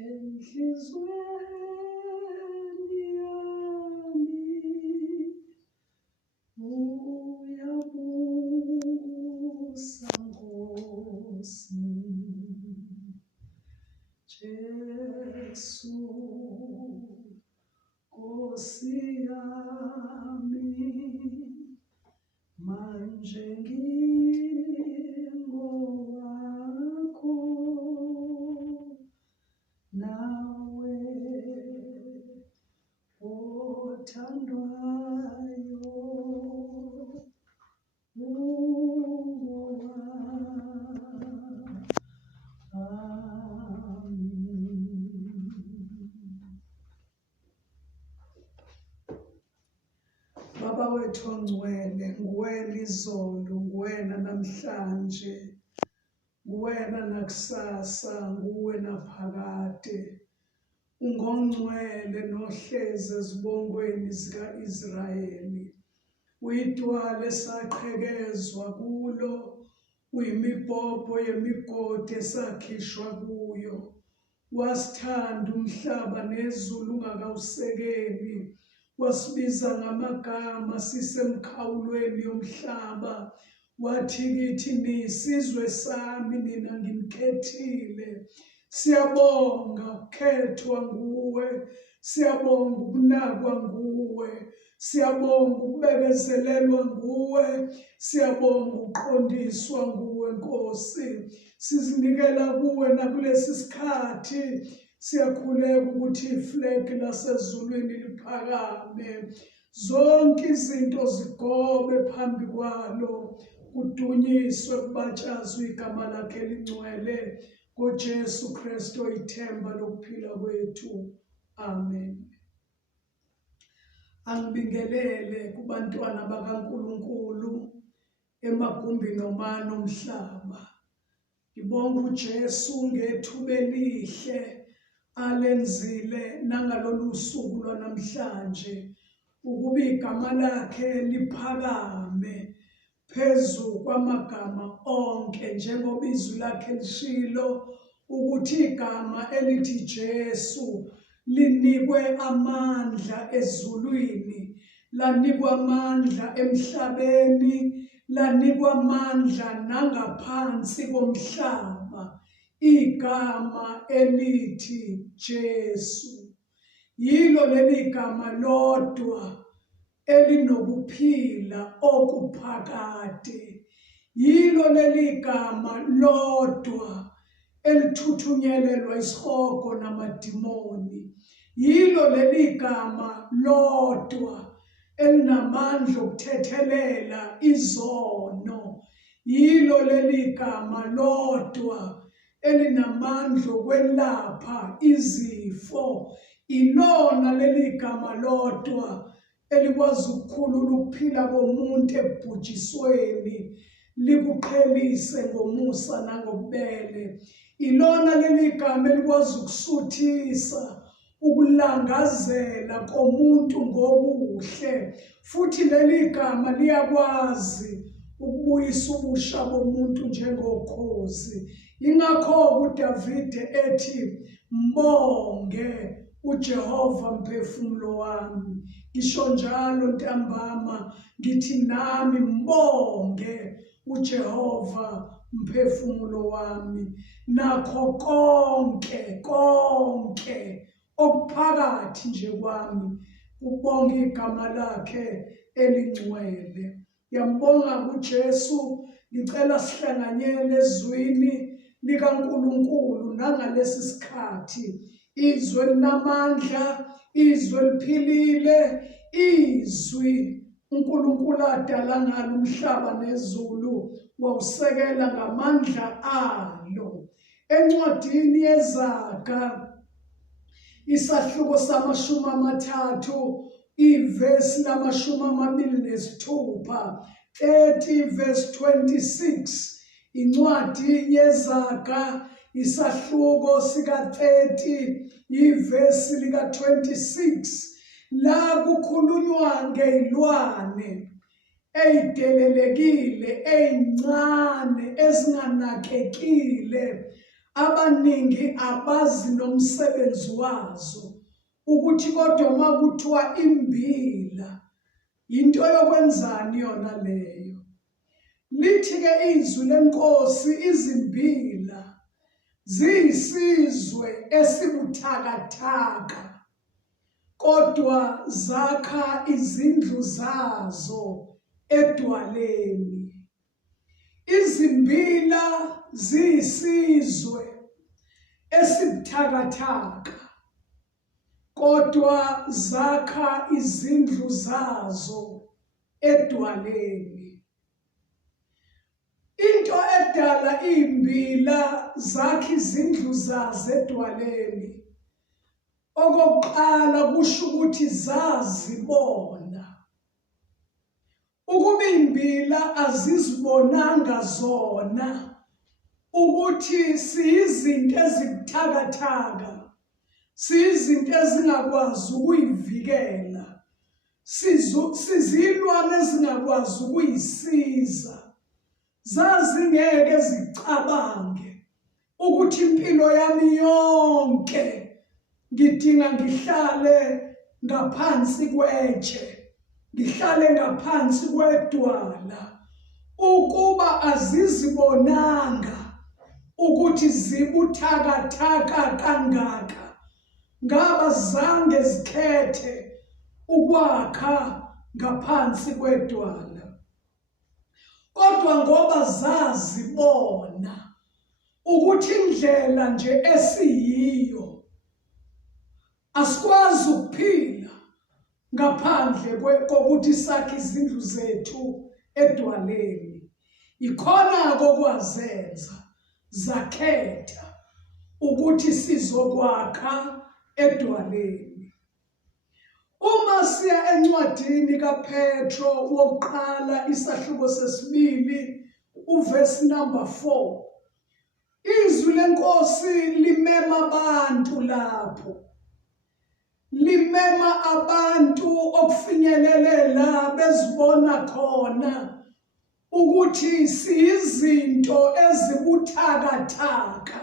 enhlizweni yami uyabusa Nkosi Jesu Nkosi yami manje ngingowakho nawe othandwayo Baba wethu ongcwele, nguwena izolo, nguwena namhlanje, nguwena nakusasa, nguwe naphakade. Ungongcwele nohlezi ezibongweni zika-Israyeli. Uyidwala esaqhekezwa kulo, uyimibhobho yemigodi esakhishwa kuyo. Wasithanda umhlaba nezulu ungakawusekeli. Wasibiza ngamagama sisemkhawulweni yomhlaba. Wathi kithi nisizwe sami nina ngimkhethile. Siyabonga ukukhethwa nguwe, siyabonga ukunakwa nguwe, siyabonga ukubekezelelwa nguwe, siyabonga ukuqondiswa nguwe Nkosi. Sizinikela kuwe nakulesi sikhathi. Siyakhuleka ukuthi iflegi lasezulwini liphakame. Zonke izinto zigobe phambi kwalo. Kudunyiswe kubatshazwe igama lakhe elingcwele. NgoJesu Kristu ithemba lokuphila kwethu. Amen. Angibingelele kubantwana bakaNkulunkulu emagumbini omane omhlaba. Ngibonga uJesu ngethuba elihle alenzile nangalolu suku lwanamhlanje, ukuba igama lakhe liphakame phezu kwamagama onke, njengoba izwi lakhe lishilo ukuthi igama elithi Jesu linikwe amandla ezulwini, lanikwa amandla emhlabeni, lanikwa amandla nangaphansi komhlaba. Igama elithi Jesu yilo leli gama lodwa elinokuphila okuphakade. Yilo leli gama lodwa elithuthunyelelwa isihogo namadimoni. Yilo leli gama lodwa elinamandla okuthethelela izono. Yilo leli gama lodwa elinamandla okwelapha izifo. Ilona leli gama lodwa elikwazi ukukhulula ukuphila komuntu ebhujisweni, likuqhelise ngomusa nangobubele. Ilona leli gama elikwazi ukusuthisa ukulangazela komuntu ngobuhle, futhi leli gama liyakwazi ukubuyisa ubusha bomuntu njengokhozi. Ingakho uDavide ethi mbonge uJehova mphefumulo wami. Ngisho njalo ntambama ngithi nami mbonge uJehova mphefumulo wami. Nakho konke okuphakathi nje kwami ubonga igama lakhe elingcwele. Ngiyambonga uJesu. Ngicela sihlanganyele ezwini likaNkulunkulu nangalesi sikhathi. Izwi elinamandla, izwi eliphilile, izwi uNkulunkulu adala ngalo umhlaba nezulu, wawusekela ngamandla alo. Encwadini yeZaga isahluko sama-30 ivesi lama-26, 30 verse 26. Incwadi yeZaga isahluko sika-30 ivesi lika-26. La kukhulunywa ngey'lwane ey'delelekile, ey'ncane, ezinganakekile, abaningi abazi nomsebenzi wazo, ukuthi kodwa makuthiwa imbila into yokwenzani yona leyo. Lithi-ke izwi lenkosi, izimbila ziyisizwe esibuthakathaka, kodwa zakha izindlu zazo edwaleni. Izimbila ziyisizwe esibuthakathaka, kodwa zakha izindlu zazo edwaleni. Into edala imbila zakha izindlu zazo edwaleni, okokuqala kusho ukuthi zazibona. Ukuba imbila azizibonanga zona ukuthi siyizinto ezibuthakathaka, siyizinto ezingakwazi ukuyivikela, sizilwane ezingakwazi ukuyisiza, zazingeke zicabange ukuthi impilo yami yonke ngidinga ngihlale ngaphansi kwetshe, ngihlale ngaphansi kwedwala, ukuba azizibonanga ukuthi zibuthakathaka kangaka, ngaba zange zikhethe ukwakha ngaphansi kwedwala. Kodwa ngoba zazibona ukuthi indlela nje esiyiyo asikwazi ukuphila ngaphandle kokuthi sakhe izindlu zethu edwaleni, ikhona kokwazenza zakhetha ukuthi sizokwakha edwaleni. Uma siya encwadini kaPetro wokuqala isahluko sesibili uvesi number 4, izwi lenkosi limema abantu lapho, limema abantu okufinyelelela bezibona khona ukuthi siyizinto ezibuthakathaka.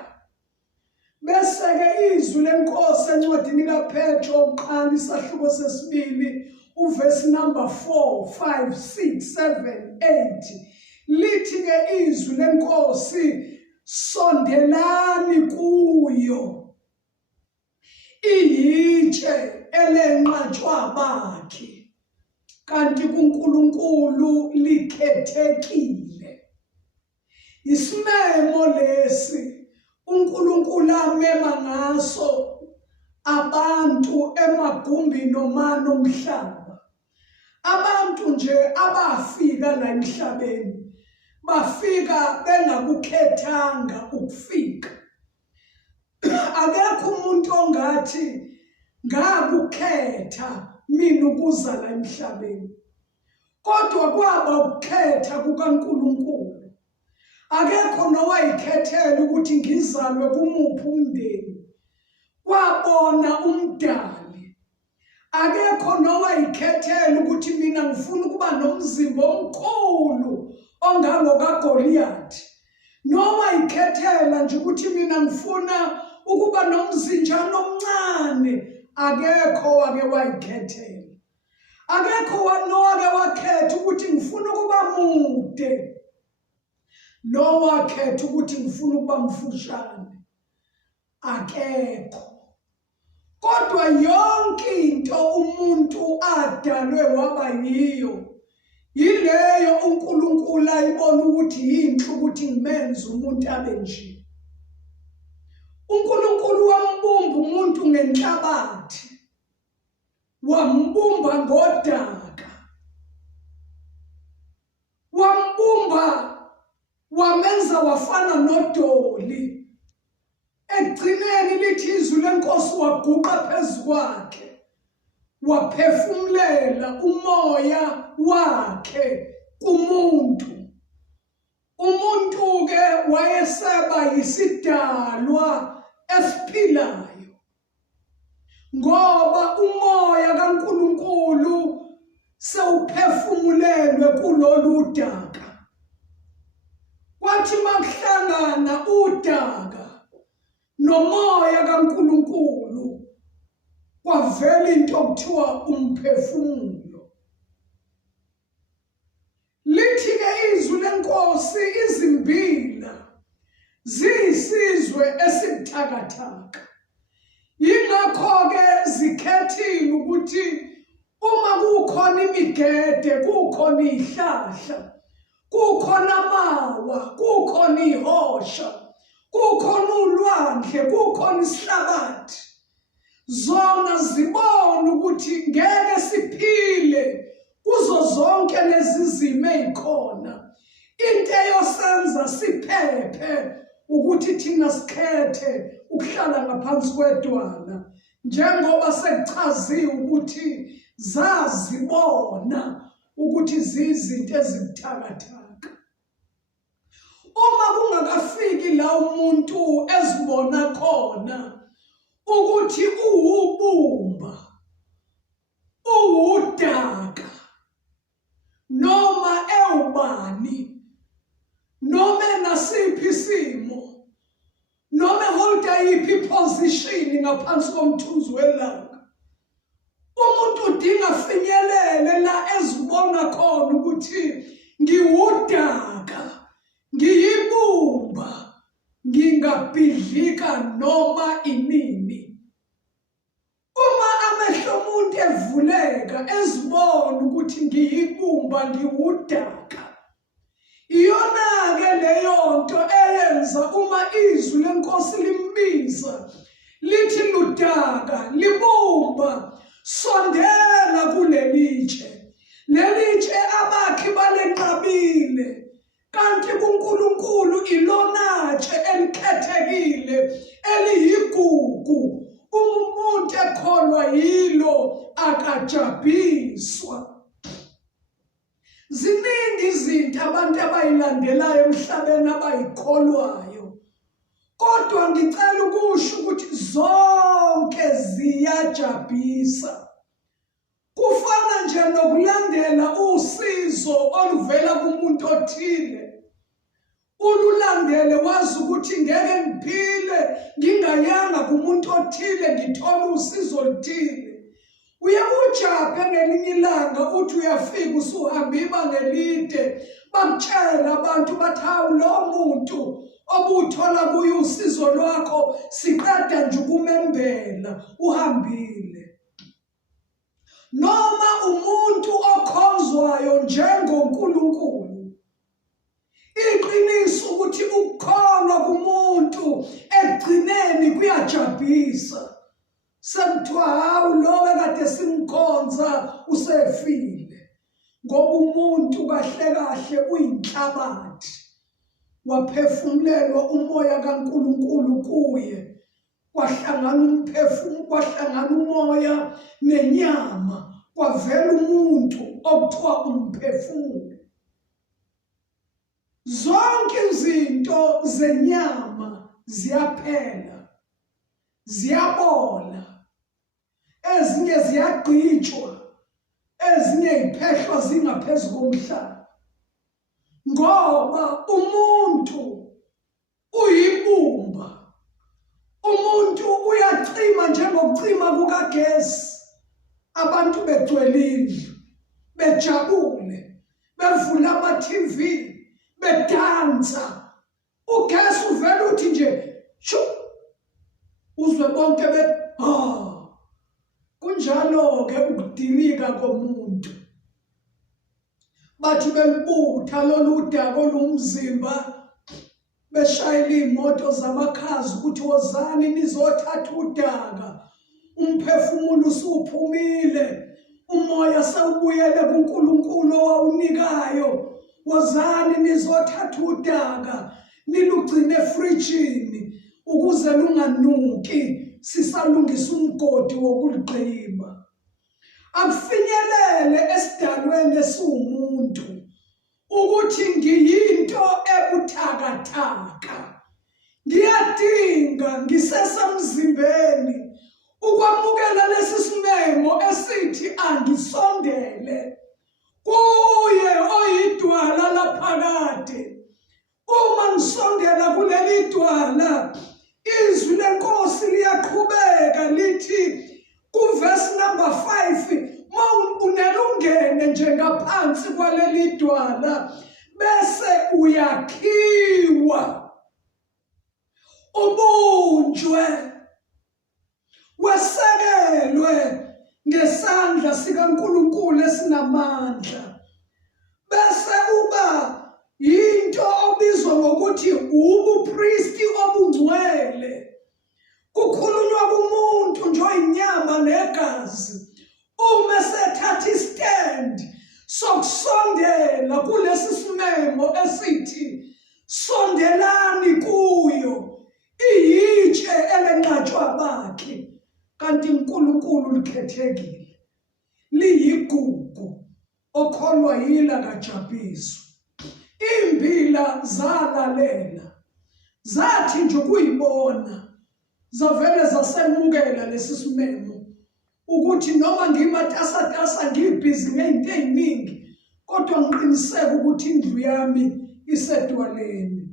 Bese-ke izwi lenkosi encwadini kaPetro wokuqala isahluko sesibili uvesi number 4, 5, 6, 7, 8 lithi-ke izwi lenkosi, sondelani kuyo, iyitshe elenqatshwa bakhe, kanti kuNkulunkulu likhethekile. Isimemo lesi uNkulunkulu amema ngaso abantu emagumbini omane omhlaba, abantu nje abafika la emhlabeni, bafika bengakukhethanga ukufika. Akekho umuntu ongathi ngakukhetha mina ukuza la emhlabeni, kodwa kwaba ukukhetha kukaNkulunkulu. Akekho nowayikhethela ukuthi ngizalwe kumuphi umndeni, wabona umdali. Akekho nowayikhethela ukuthi mina ngifuna ukuba nomzimba omkhulu ongangokaGoliathi, nowayikhethela nje ukuthi mina ngifuna ukuba nomzinjana omncane. Akekho wake wayikhethela. Akekho nowake wakhetha ukuthi ngifuna ukuba mude, nowakhetha ukuthi ngifuna ukuba mfushane. Akekho. Kodwa yonke into umuntu adalwe waba yileyo uNkulunkulu ayibona ukuthi yinhle ukuthi ngimenze umuntu abe nje. uNkulunkulu wambumba umuntu ngenhlabathi, wambumba ngodaka, wambumba wamenza wafana nodoli. Ekugcineni lithi izwi lenkosi waguqa phezu kwakhe, waphefumulela umoya wakhe kumuntu. Umuntu-ke wayeseba yisidalwa esiphilayo, ngoba umoya kaNkulunkulu sewuphefumulelwe kulolu daka. Kwathi makuhlangana udaka nomoya kaNkulunkulu kwavela into okuthiwa umphefumulo. Lithi-ke izwi lenkosi izimbila ziyisizwe esibuthakathaka. Yingakho-ke zikhethile ukuthi uma kukhona imigede, kukhona izihlahla, kukhona amawa, kukhona ihosha, kukhona ulwandle, kukhona isihlabathi, zona zibona ukuthi ngeke siphile kuzo zonke lezi zimo ezikhona. Into eyosenza siphephe ukuthi thina sikhethe ukuhlala ngaphansi kwedwala, njengoba sekuchaziwe ukuthi zazibona ukuthi zizinto ezibuthakathaka. Uma kungakafiki la umuntu ezibona khona ukuthi uwubumba, uwudaka, noma ewubani, noma nasiphi isimo, noma holda yiphi position ngaphansi komthunzi welanga, umuntu udinga finyelele la ezibona khona ukuthi ngiwudaka, ngiyibumba, ngingabhidlika noma inini. Uma amehlo omuntu evuleka ezibona ukuthi ngiyibumba, ngiwudaka, iyona-ke leyo nto eyenza uma izwi lenkosi limbiza lithi ludaka, libumba, sondela kulelitshe. Lelitshe abakhi balenqabile, kanti kuNkulunkulu ilonatshe elikhethekile eliyigugu. Umuntu ekholwa yilo akajabhiswa. Ziningi izinto abantu abayilandelayo emhlabeni abayikholwayo, kodwa ngicela ukusho ukuthi zonke ziyajabhisa. Kufana nje nokulandela usizo oluvela kumuntu othile. Ululandele wazi ukuthi ngeke ngiphile ngingayanga kumuntu othile ngithola usizo oluthile. Uyakujahe ngelinye ilanga uthi uyafika usuhamba ibanga elide, bakutshela abantu bathi hawu lo muntu obuthola kuye usizo lwakho siqeda nje ukumembela uhambile. Noma umuntu okhonzwayo njengoNkulunkulu, iqiniso ukuthi ukukholwa kumuntu ekugcineni kuyajabhisa. Sekuthiwa hawu lo bekade simkhonza usefile, ngoba umuntu kahle kahle uyinhlabathi, waphefumulelwa umoya kaNkulunkulu kuye, kwahlangana umphefumulo, kwahlangana umoya nenyama, kwavela umuntu okuthiwa umphefumulo. Zonke izinto zenyama ziyaphela, ziyabola, ezinye ziyagqitshwa, ezinye ziphehlwa zingaphezu komhlaba, ngoba umuntu uyibumba. Umuntu uyacima njengokucima kukagesi, abantu begcwele indlu, bejabule, bevula ama-TV, bedansa. Ugesi uvela uthi nje shu, uzwe bonke kunjalo-ke ukudilika komuntu. Bathi belibutha lolu udaka olumzimba, beshayela iy'moto zamakhazi ukuthi wozani nizothatha udaka. Umphefumulo usuphumile, umoya sewubuyele kuNkulunkulu owawunikayo. Wozani nizothatha udaka nilugcine efrijini ukuze lunganuki sisalungisa umgodi wokulugqiba. Akufinyelele esidalweni esiwumuntu ukuthi ngiyinto ebuthakathaka. Ngiyadinga ngisesemzimbeni ukwamukela lesi simemo esithi angisondele kuye oyidwala laphakade. Uma ngisondela kuleli dwala, izwi lidwala bese uyakhiwa, ubunjwe, wesekelwe ngesandla sikaNkulunkulu esinamandla, bese uba yinto obizwa ngokuthi ubupristi obungcwele. Kukhulunywa kumuntu nje inyama negazi uma sethatha istand sokusondela kulesi simemo esithi sondelani kuyo, iyitshe elenqatshwa bakhe, kanti uNkulunkulu likhethekile, liyigugu okholwa yila kaJabiso. Imbila zalalela, zathi nje ukuyibona, zavele zasemukela lesi simemo ukuthi noma ngimatasatasa ngibhizi ngey'nto ey'ningi, kodwa ngiqiniseka ukuthi indlu yami isedwaleni.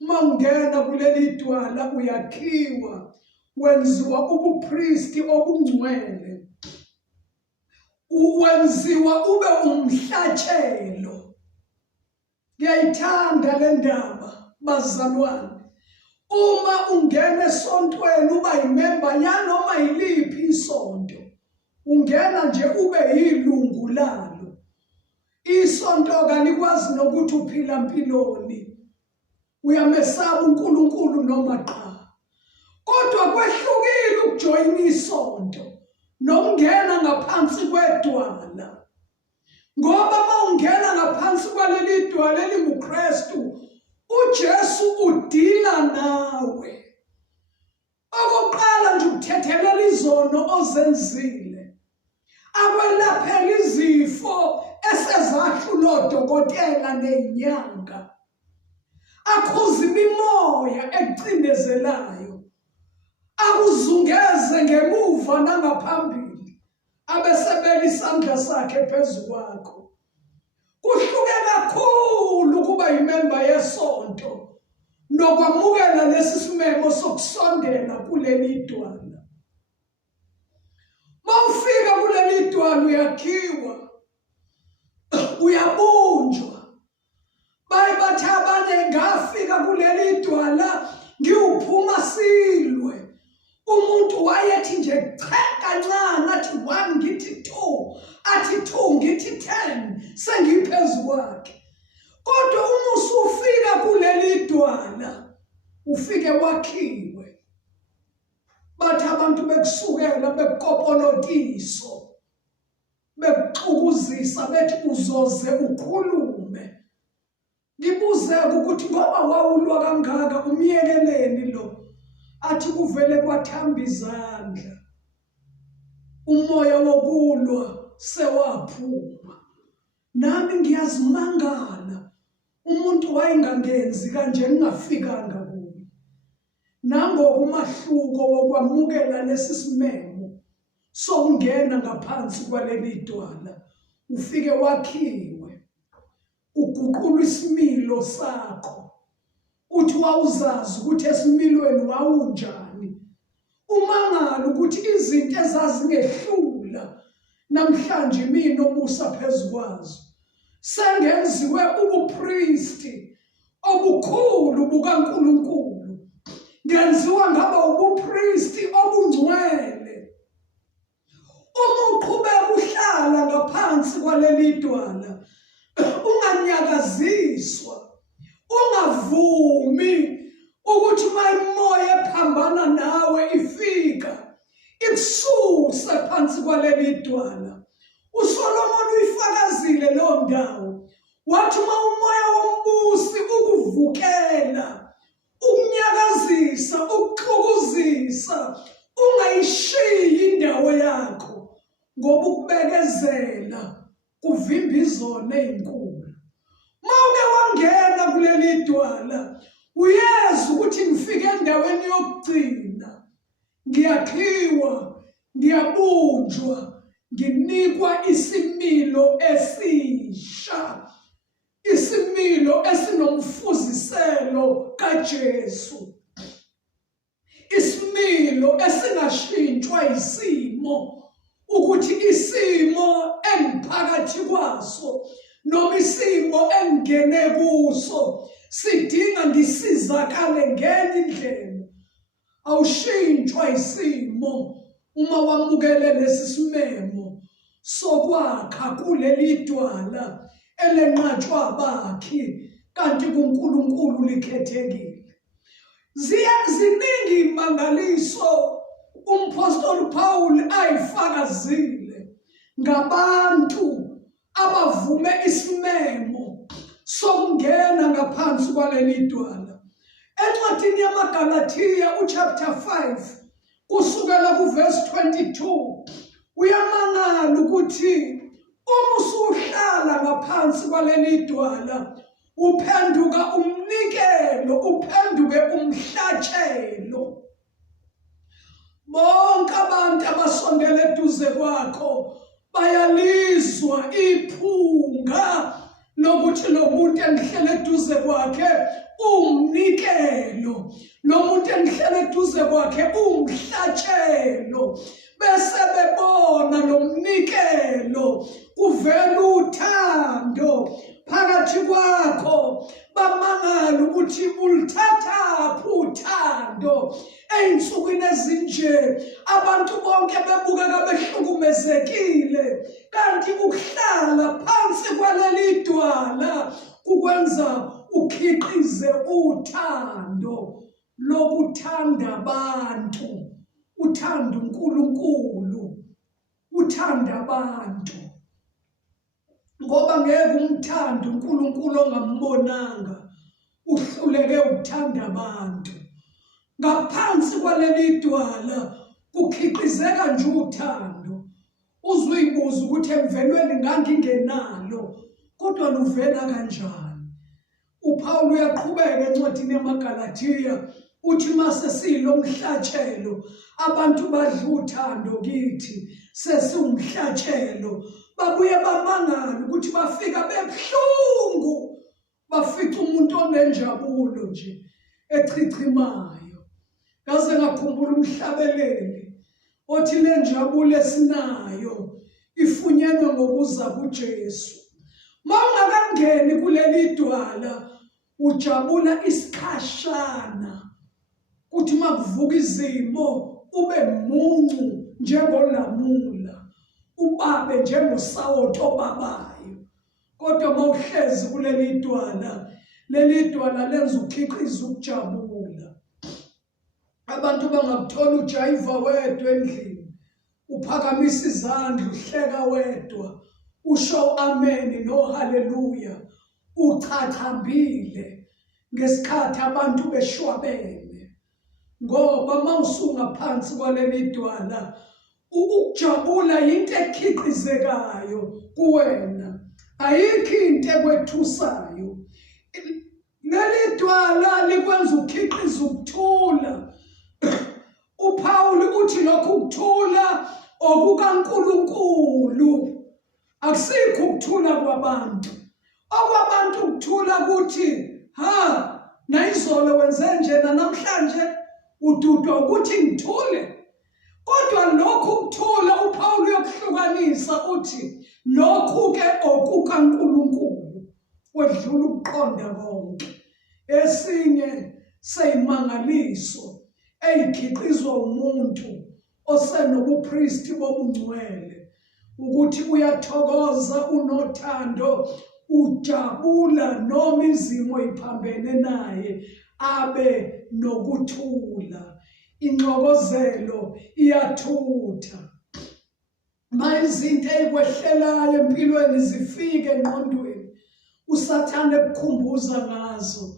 Uma ungena kuleli dwala uyakhiwa, wenziwa ubupristi obungcwele, wenziwa ube umhlatshelo. Ngiyayithanda le ndaba bazalwane. Uma ungena esontweni uba yimemba yanoma yiliphi isonto, ungena nje ube yilungu lalo. Isonto kalikwazi nokuthi uphila mpiloni, uyamesaba uNkulunkulu noma qha. Kodwa kwehlukile ukujoyina isonto nokungena ngaphansi kwedwala. Ngoba uma ungena ngaphansi kwaleli dwala elinguKristu, uJesu udila nawe. Okokuqala nje ukuthethelela izono ozenzile, akwelaphela izifo esezahlula odokotela nezinyanga, akhuza imimoya ekucindezelayo, akuzungeze ngemuva nangaphambili, abesebeka isandla sakhe phezu kwakho. Kuhluke kakhulu ukuba yimemba yesonto nokwamukela lesi simemo sokusondela kuleli dwala. Mawufika kuleli dwala uyakhiwa, uyabunjwa. Bathi abanye ngafika kuleli dwala ngiwuphuma silwe. Umuntu wayethi nje cha kancane athi 1 ngithi 2, athi 2 ngithi 10, sengiphezu kwakhe. Kodwa uma usufika kuleli dwala ufike wakhiwe. Bathi abantu bekusukela bekukopolotiso, bekuxukuzisa bethi uzoze ukhulume. Ngibuzeke ukuthi ngoba wawulwa kangaka umyekeleni lo. Athi kuvele kwathamba izandla, umoya wokulwa sewaphuma. Nami ngiyazimangala, umuntu wayengangenzi kanje ngingafikanga kuye. Nangoku umahluko wokwamukela lesi simemo sokungena ngaphansi kwaleli dwala, ufike wakhiwe, uguqula isimilo sakho. Uthi wawuzazi ukuthi esimilweni wawunjani, umangala ukuthi izinto ezazingehlula namhlanje mina obusa phezu kwazo sengenziwe ubupristi obukhulu bukaNkulunkulu, ngenziwa ngaba ubupristi obungcwele. Uma uqhubeka uhlala ngaphansi kwaleli dwala, unganyakaziswa, ungavumi ukuthi uma imoya ephambana nawe ifika ikususe phansi kwaleli dwala. uSolomon uyifakazile leyo ndawo, wathi uma umoya wombusi ukuvukela, ukunyakazisa, ukuxukuzisa, ungayishiyi indawo yakho, ngoba ukubekezela kuvimba izono ezinkulu. Mawuke wangena kuleli dwala, uyeza ukuthi ngifike endaweni yokugcina, ngiyakhiwa, ngiyabunjwa, nginikwa isimilo esisha, isimilo esinomfuziselo kaJesu, isimilo esingashintshwa isimo, ukuthi isimo engiphakathi kwaso noma isimo engene kuso sidinga ngisizakale ngenye indlela. Awushintshwa isimo uma wamukele lesi simemo sokwakha kuleli dwala elenqatshwa abakhi kanti kuNkulunkulu likhethekile. Ziningi imangaliso umpostoli Paul ayifakazile ngabantu abavume isimemo sokungena ngaphansi kwaleli dwala. Encwadini yamaGalathiya uchapter 5 kusukela kuverse 22 uyamangala ukuthi uma usuhlala ngaphansi kwaleli dwala uphenduka umnikelo, uphenduke umhlatshelo. Bonke abantu abasondele eduze kwakho bayalizwa iphunga lokuthi lo muntu engihlele eduze kwakhe umnikelo, lo muntu engihlele eduze kwakhe umhlatshelo. Bese bebona lo mnikelo kuvela uthando phakathi kwakho, bamangala ukuthi ulithathaphi uthando. Ey'nsukwini ezinje abantu bonke bebukeka behlukumezekile, kanti ukuhlala phansi kwaleli dwala kukwenza ukhiqize uthando lokuthanda abantu, uthanda uNkulunkulu, uthanda abantu. Ngoba ngeke umthanda uNkulunkulu ongambonanga, uhluleke ukuthanda abantu. Ngaphansi kwaleli dwala kukhiqizeka nje uthando. Uzwibuza ukuthi emvelweni ngangingenalo, kodwa luvela kanjani? uPaul uyaqhubeka encwadini yamaGalathiya uthi mase silomhlatshelo abantu badla uthando kithi sesiwumhlatshelo. Babuye bamangala ukuthi bafika bebuhlungu, bafica umuntu onenjabulo nje echichimayo. Ngaze ngakhumbula umhlabeleli othi le njabulo esinayo ifunyenwe ngokuza kuJesu. Mawungakangeni kuleli dwala ujabula isikhashana, kuthi makuvuka izimo ube muncu njengolamula, ubabe njengosawotho obabayo. Kodwa mawuhlezi kuleli dwala, leli dwala lenza ukhiqiza ukujabula. Abantu bangakuthola ujayiva wedwa endlini, uphakamisa izandla, uhleka wedwa, usho amen no haleluya, uchachambile ngesikhathi abantu beshwabene. Ngoba mawusunga phansi kwaleli dwala, ukujabula into ekhiqizekayo kuwena, ayikho into ekwethusayo. Leli dwala likwenza ukhiqiza ukuthula. uPaul uthi lokhu ukuthula okukaNkulunkulu, akusikho ukuthula kwabantu. Okwabantu ukuthula kuthi nayizolo wenze njena namhlanje ududwa ukuthi ngithule. Kodwa lokhu ukuthula uPaul uyokuhlukanisa uthi lokhu-ke okukaNkulunkulu kwedlula ukuqonda konke. Esinye seyimangaliso eyikhiqizwa umuntu osenobupristi bobungcwele ukuthi uyathokoza, unothando, ujabula noma izimo iphambene naye, abe nokuthula, inxokozelo iyathutha. Mayizinto eyikwehlelayo empilweni zifike engqondweni, usathane ekukhumbuza ngazo,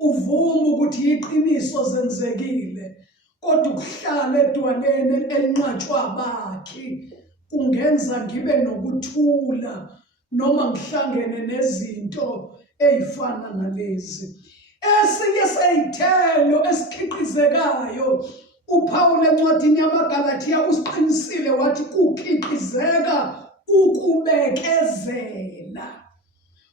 uvuma ukuthi iqiniso zenzekile, kodwa ukuhlala edwaleni elinqatshwa abakhi kungenza ngibe nokuthula noma ngihlangene nezinto ezifana nalezi. Esinye seyithelo esikhiqizekayo uPaul encwadini yamaGalathiya usiqinisile wathi kukhiqizeka ukubekezela.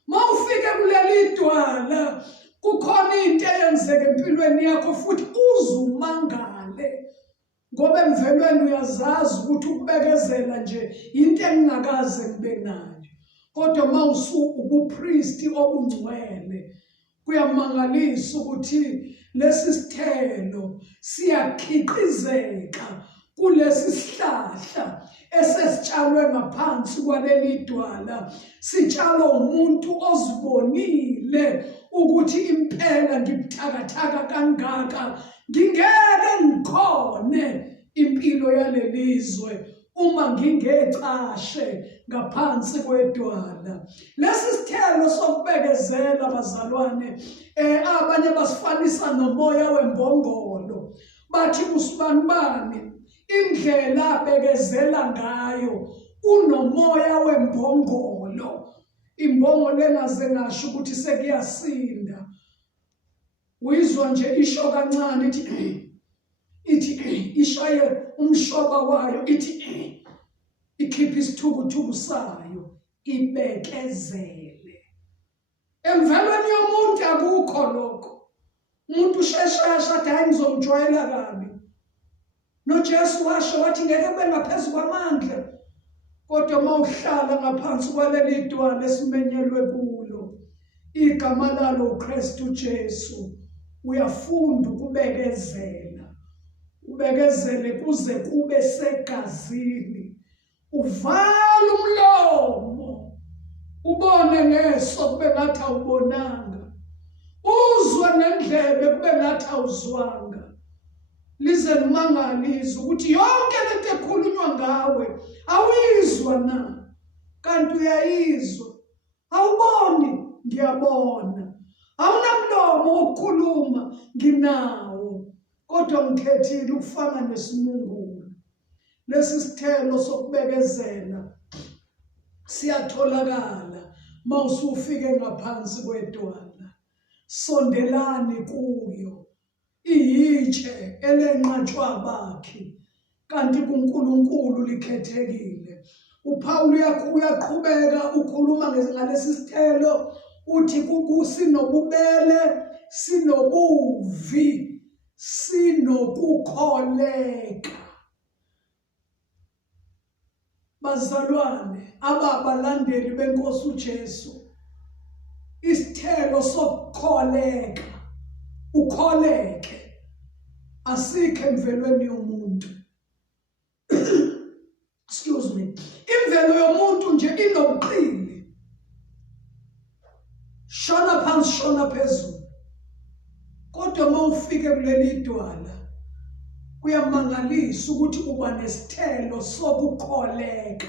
Mawufike kuleli dwala kukhona into eyenzeka empilweni yakho futhi uzumangale, ngoba emvelweni uyazazi ukuthi ukubekezela nje into engingakaze ngibe nayo. kodwa mawusu ubupriesti obungcwele kuyamangalisa ukuthi lesi sithelo siyakhiqizeka kulesi sihlahla esesitshalwe ngaphansi kwaleli dwala. Sitshalwe umuntu ozibonile ukuthi impela ngibuthakathaka kangaka, ngingeke ngikhone impilo yalelizwe uma ngingecashe ngaphansi kwedwala. Lesi sithelo sokubekezela bazalwane, abanye basifanisa nomoya wembongolo. Bathi usibanibani indlela abekezela ngayo unomoya wembongolo. Imbongolo engaze ngasho ukuthi sekuyasinda. Uyizwa nje isho kancane ithi ishaye umshoba wayo, ithi ikhipha isithukuthuku sayo, ibekezele. Emvelweni yomuntu akukho lokho. Umuntu usheshasha athi hayi ngizomjwayela kabi. NoJesu washo wathi ngeke kube ngaphezu kwamandla, kodwa mawuhlala ngaphansi kwaleli dwala esimenyelwe kulo, igama lalo uKristu Jesu, uyafunda ukubekezela. Ubekezele kuze kube segazini. Uvala umlomo, ubone ngeso kube ngathi awubonanga, uzwe nendlebe kube ngathi awuzwanga. Lize limangalise ukuthi yonke lento ekhulunywa ngawe awuyizwa na, kanti uyayizwa. Awuboni, ngiyabona. Awunamlomo wokukhuluma, nginawo, kodwa ngikhethile ukufana nesimungulu. Lesi sithelo sokubekezela siyatholakala mawusufike ngaphansi kwedwala. Sondelani kuyo, iyitshe elenqatshwa bakhe, kanti kuNkulunkulu likhethekile. uPaul uyaqhubeka ukhuluma ngalesi sithelo, uthi sinobubele, sinobuvi, sinokukholeka. Bazalwane, ababalandeli benkosi uJesu, isithelo sokukholeka, ukholeke, asikho emvelweni yomuntu. Excuse me. Imvelo yomuntu nje inobuqili, shona phansi shona phezulu. Kodwa mawufike kuleli dwala kuyamangalisa ukuthi uba nesithelo sokukholeka.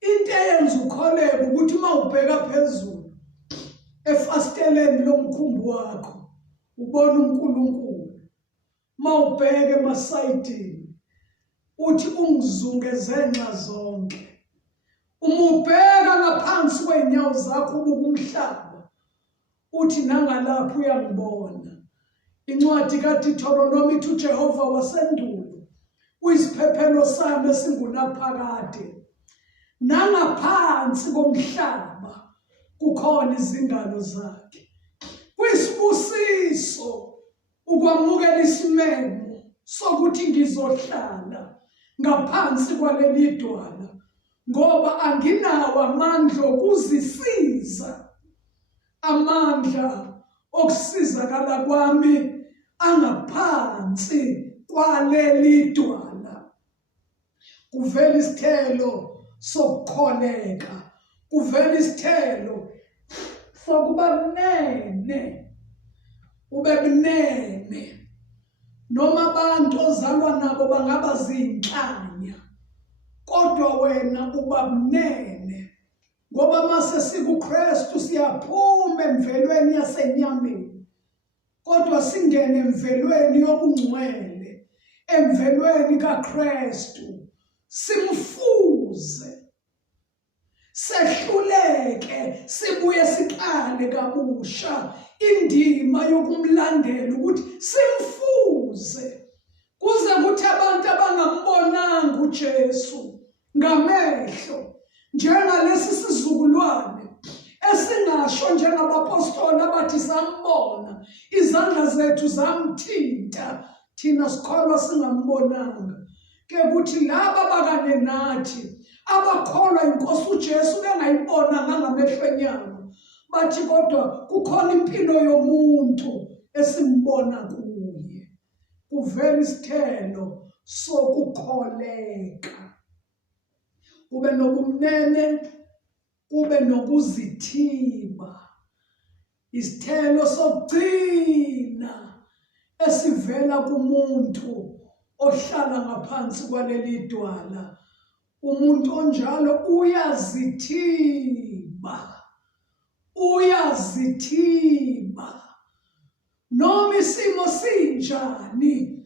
Into eyenza ukholeke ukuthi mawubheka phezulu efasteleni lomkhumbi wakho ubona uNkulunkulu. Mawubheke emasayidini uthi ungizungeze nxa zonke. Uma ubheka ngaphansi kweinyawo zakho ubuka umhlaba, uthi nangalapho uyangibona. Incwadi kaDuteronomy ithi uJehova wasendulo uyisiphephelo sami esingunaphakade. Nangaphansi komhlaba kukhona izingalo zakhe. Kuyisibusiso ukwamukela isimemo sokuthi ngizohlala ngaphansi kwaleli dwala, ngoba anginawo amandla okuzisiza. Amandla okusizakala kwami angaphansi kwaleli dwala. Kuvela isithelo sokukholeka, kuvela isithelo sokuba mnene, ube mnene. Noma abantu ozalwa nabo bangaba zinhlanya, kodwa wena uba mnene, ngoba mase sikuKristu siyaphuma emvelweni yasenyameni, kodwa singene emvelweni yobungcwele, emvelweni kaKristu, simfuze, sehluleke, sibuye siqale kabusha indima yokumlandela ukuthi simfuze, kuze kuthi abantu abangambonanga uJesu ngamehlo, njengalesi sizukulwane esingasho njengabapostoli abathi sambona, izandla zethu zamthinta, thina sikholwa singambonanga. Ke kuthi laba bakane nathi abakholwa inkosi uJesu bengayibonanga ngamehlo enyama, bathi kodwa kukhona impilo yomuntu esimbona kuye. Kuvela isithelo sokukholeka, kube nobumnene, kube nokuzithiba. Isithelo sokugcina esivela kumuntu ohlala ngaphansi kwaleli dwala. Umuntu onjalo uyazithiba, uyazithiba. Noma isimo sinjani,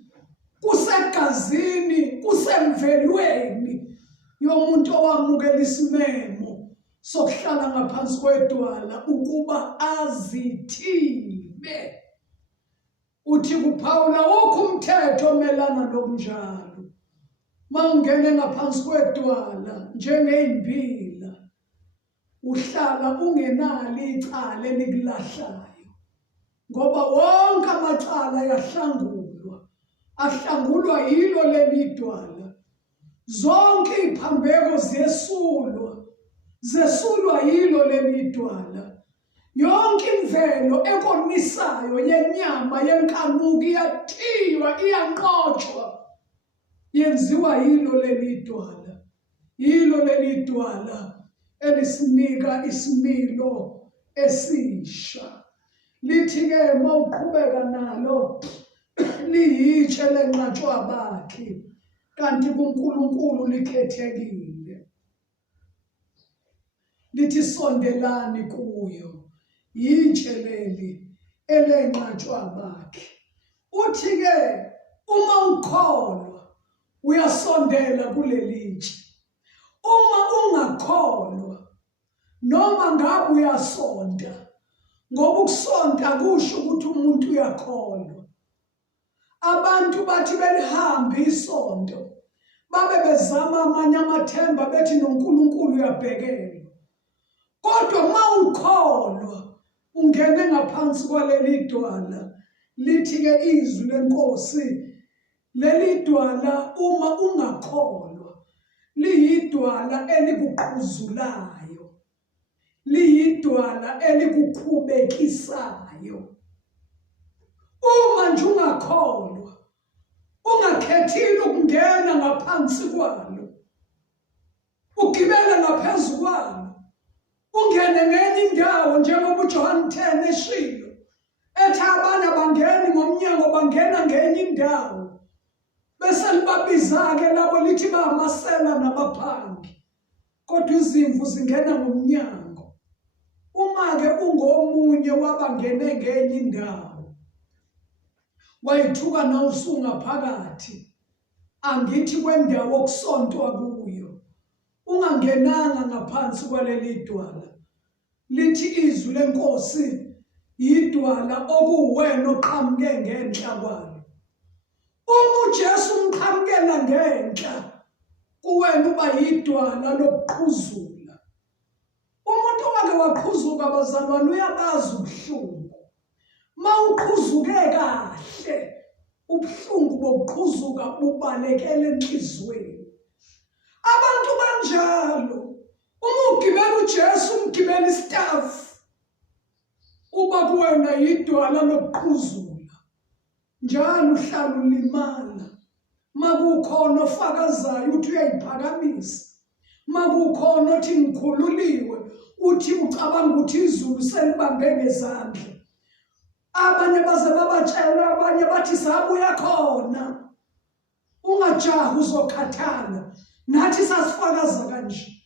kusegazini, kusemvelweni yomuntu owamukela isimemo sokuhlala ngaphansi kwedwala ukuba azithibe. Uthi kuPhawula wokho umthetho omelana nokunjalo. Mawungene ngaphansi kwedwala njengey'mbila, uhlala ungenalo icala elikulahlayo, ngoba wonke amacala ayahlangulwa, ahlangulwa yilo leli dwala. Zonke iziphambeko zesulwa yilo leli dwala. Yonke imvelo ekonisayo yenyama yenkanuko iyathiywa, iyanqotshwa, yenziwa yilo leli dwala. Yilo leli dwala elisinika isimilo esisha. Lithi-ke mawuqhubeka nalo liyitshe lenqatshwa bakhe, kanti kuNkulunkulu likhethekile. Lithi sondelani kuyo, yitshe leli elenqatshwa bakhe. Uthi-ke uma ukholwa uyasondela kuleli tshe. Uma ungakholwa noma ngabe uyasonda, ngoba ukusonda kusho ukuthi umuntu uyakholwa. Abantu bathi belihambe isonto babe bezama amanye amathemba bethi noNkulunkulu uyabhekelwa. Kodwa uma ukholwa ungene ngaphansi kwaleli dwala. Lithi-ke izwi lenkosi, leli dwala uma ungakholwa liyidwala elikuqhuzulayo, liyidwala elikukhubekisayo. Uma nje ungakholwa, ungakhethile ukungena ngaphansi kwalo, ugibele ngaphezu kwalo, ungene ngenye indawo njengoba uJohn 10 eshilo, ethi abanye abangeni ngomnyango bangena ngenye indawo, bese libabiza-ke labo lithi bayamasela nabaphangi, kodwa izimvu zingena ngomnyango. Uma-ke ungomunye wabangene ngenye indawo, wayithuka nawusungaphakathi, angithi kwendawo okusontwa kuyo, ungangenanga ngaphansi kwaleli dwala. Lithi izwi lenkosi, yidwala okuwena oqhamuke ngenhla kwalo. Uma uJesu umqhamukela ngenhla, kuwena uba yidwala lokuqhuzula. Umuntu owake waqhuzuka, abazalwane, uyabazi ubuhlungu. Mawuqhuzuke kahle, ubuhlungu bokuqhuzuka bubalekela enhliziyweni. Abantu banjalo, uma ugibela uJesu umgibela isitafu, uba kuwena yidwala lokuqhuzula. Njalo uhlala ulimala. Makukhona ofakazayo uthi uyayiphakamisa, makukhona othi ngikhululiwe uthi ucabanga ukuthi izulu selibambe ngezandla. Abanye baze babatshela, abanye bathi sabuya khona. Ungajahi uzokhathala, nathi sasifakaza kanje.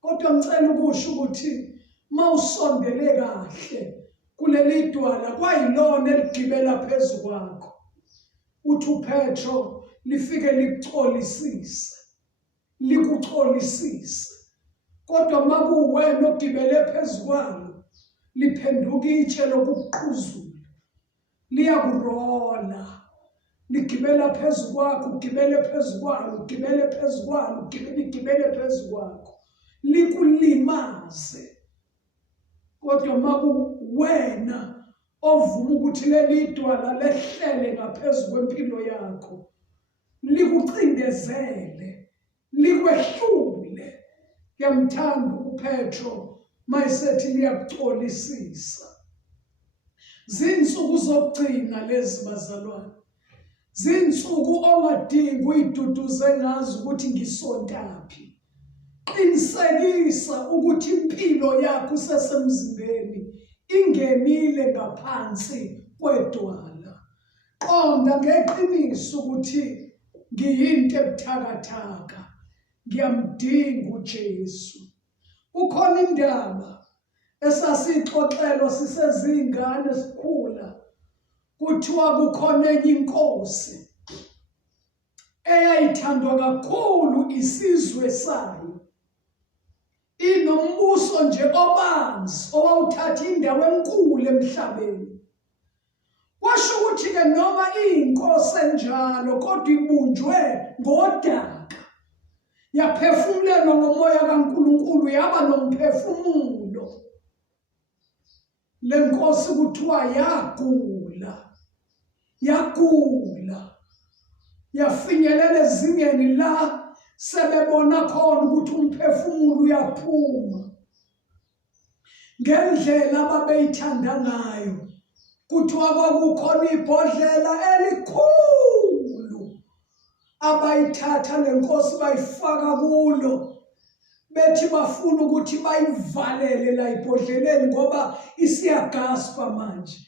Kodwa ngicela ukusho ukuthi mawusondele kahle kuleli dwala, kwayilona eligibela phezu kwakho. Uthi uPetro lifike likucolisise. Kodwa makuwena ogibele phezu kwalo, liphenduka itshe lokuqhuzula, liyakurola, ligibela phezu kwakho, ugibele phezu kwalo, ugibele phezu kwalo, ligibele phezu kwakho, likulimaze. Kodwa makuwena ovuma ukuthi leli dwala lehlele ngaphezu kwempilo yakho, likucindezele, likwehlule, Ngiyamthanda uPetro mayisethi liyakuxolisisa. Zinsuku zokugcina lezi bazalwane. Zinsuku ongadingi uyiduduze ngazo ukuthi ngisontaphi. Qinisekisa ukuthi impilo yakho sesemzimbeni ingenile ngaphansi kwedwala. Qonda ngeqiniso ukuthi ngiyinto ebuthakathaka. Ngiyamdinga uJesu. Kukhona indaba esasixoxelwa sisezingane sikhula. Kuthiwa kukhona enye inkosi eyayithandwa kakhulu isizwe sayo. Inombuso nje obanzi owawuthatha indawo enkulu emhlabeni. Kwasho ukuthi-ke noma iyinkosi enjalo kodwa ibunjwe ngodaka. Yaphefumulelwa ngomoya kaNkulunkulu yaba nomphefumulo. Le nkosi kuthiwa yagula. Yafinyelela ezingeni la sebebona khona ukuthi umphefumulo uyaphuma. Ngendlela ababeyithanda ngayo. Kuthiwa kwakukhona ibhodlela elikhulu. Abayithatha le nkosi bayifaka kulo. Bethi bafuna ukuthi bayivalele la ibhodleleni ngoba isiyagaspa manje.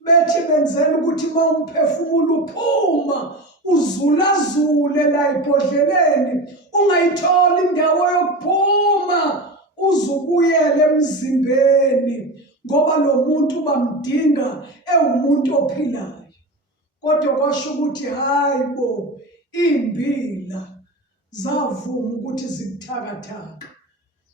Bethi benzela ukuthi umphefumulo uphuma uzulazule la ibhodleleni. Ungayitholi indawo yokuphuma uzubuyele emzimbeni ngoba lo muntu bamdinga ewumuntu ophilayo. Kodwa kwasho ukuthi hayibo imbila zavuma ukuthi zibuthakathaka.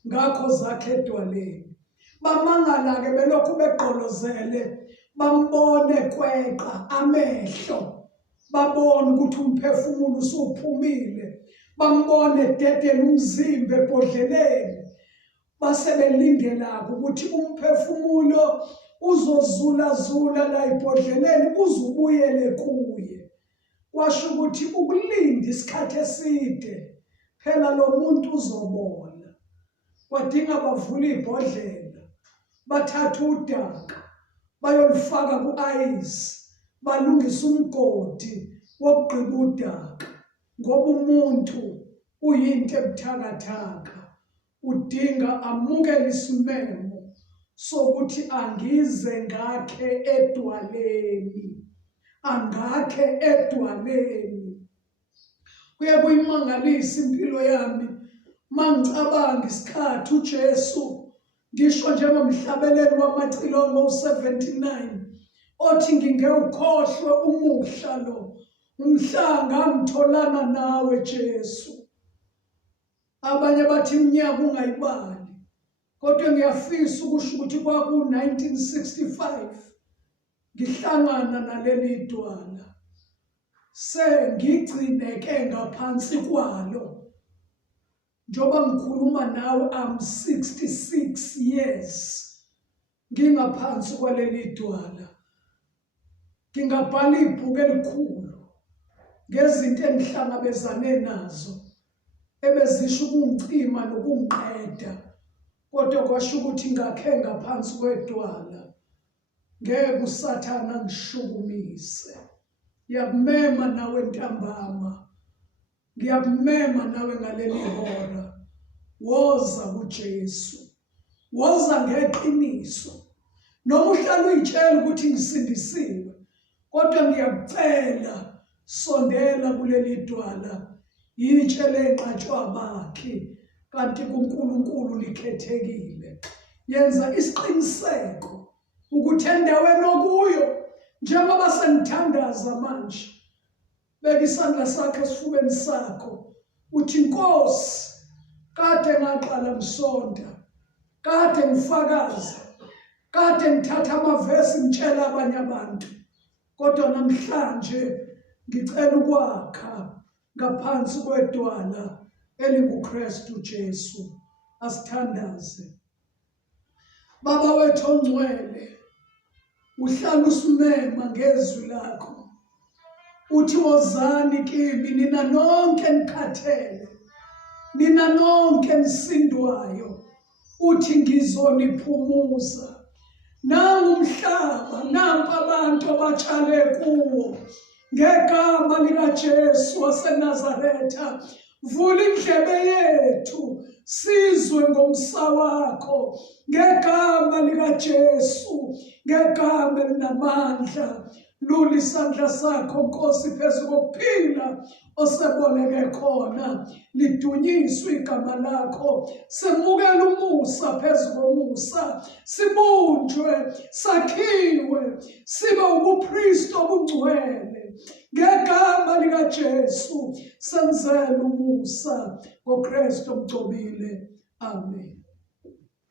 Ngakho zakhe edwaleni. Bamangala-ke belokhu begqolozele. Bambone kweqa amehlo. Babone ukuthi umphefumulo usuphumile. Bambone dedela umzimba ebhodleleni. Base belindela ukuthi umphefumulo uzozulazula la ibhodleleni uzubuyele kuye. Kwasho ukuthi ukulinda isikhathi eside phela lo muntu uzobola. Kwadinga bavula ibhodlela. Bathatha udaka. Bayolifaka ku-ayisi. Balungisa umgodi wokugqiba udaka. Ngoba umuntu uyinto ebuthakathaka. Udinga amukele isimemo sokuthi angize ngakhe edwaleni. Angakhe edwaleni. Kuye kuyimangalisa impilo yami mangicabanga isikhathi uJesu ngisho njengomhlabeleli wamacilongo u-79 othi ngingewukhohlwe umuhla lo umhla ngangitholana nawe Jesu. Abanye bathi iminyaka ungayibali kodwa ngiyafisa ukusho ukuthi kwaku-1965 ngihlangana naleli dwala. Sengigcineke ngaphansi kwalo. Njoba ngikhuluma nawe I'm 66 years ngingaphansi kwaleli dwala. Ngingabhala ibhuku elikhulu ngezinto engihlangabezane nazo ebezisho ukungicima nokungiqeda. Kodwa kwasho ukuthi ngakhe ngaphansi kwedwala. Ngeke uSathane angishukumise. Ngiyakumema nawe ntambama. Ngiyakumema nawe ngaleli hora. Woza kuJesu. Woza ngeqiniso. Noma uhlala uyitshela ukuthi ngisindisiwe. Kodwa ngiyakucela sondela kuleli dwala. Yitshele enqatshwa bakhe kanti kuNkulunkulu likhethekile. Yenza isiqiniseko ukuthi endaweni okuyo njengoba sengithandaza manje. Beka isandla sakhe esifubeni sakho. Uthi Nkosi, kade ngaqala ngisonta. Kade ngifakaza. Kade ngithatha amavesi ngitshela abanye abantu. Kodwa namhlanje ngicela ukwakha ngaphansi kwedwala elinguKristu Jesu. Asithandaze. Baba wethu ongcwele, uhlala usimema ngezwi lakho. Uthi wozani kimi nina nonke nikhathele nina nonke nisindwayo, uthi ngizoniphumuza. Nangu umhlaba, nampa abantu abachale kuwo. Ngegama likaJesu waseNazaretha, vula indlebe yethu sizwe ngomsa wakho. Ngegama likaJesu, ngegama elinamandla, lula isandla sakho Nkosi phezu kokuphila oseboleke khona. Lidunyiswe igama lakho. Semukela umusa phezu komusa. Sibunjwe, sakhiwe, sibe ubupriest obungcwele. Ngegama likaJesu senzela umusa ngoKristu omgcobile. Amen.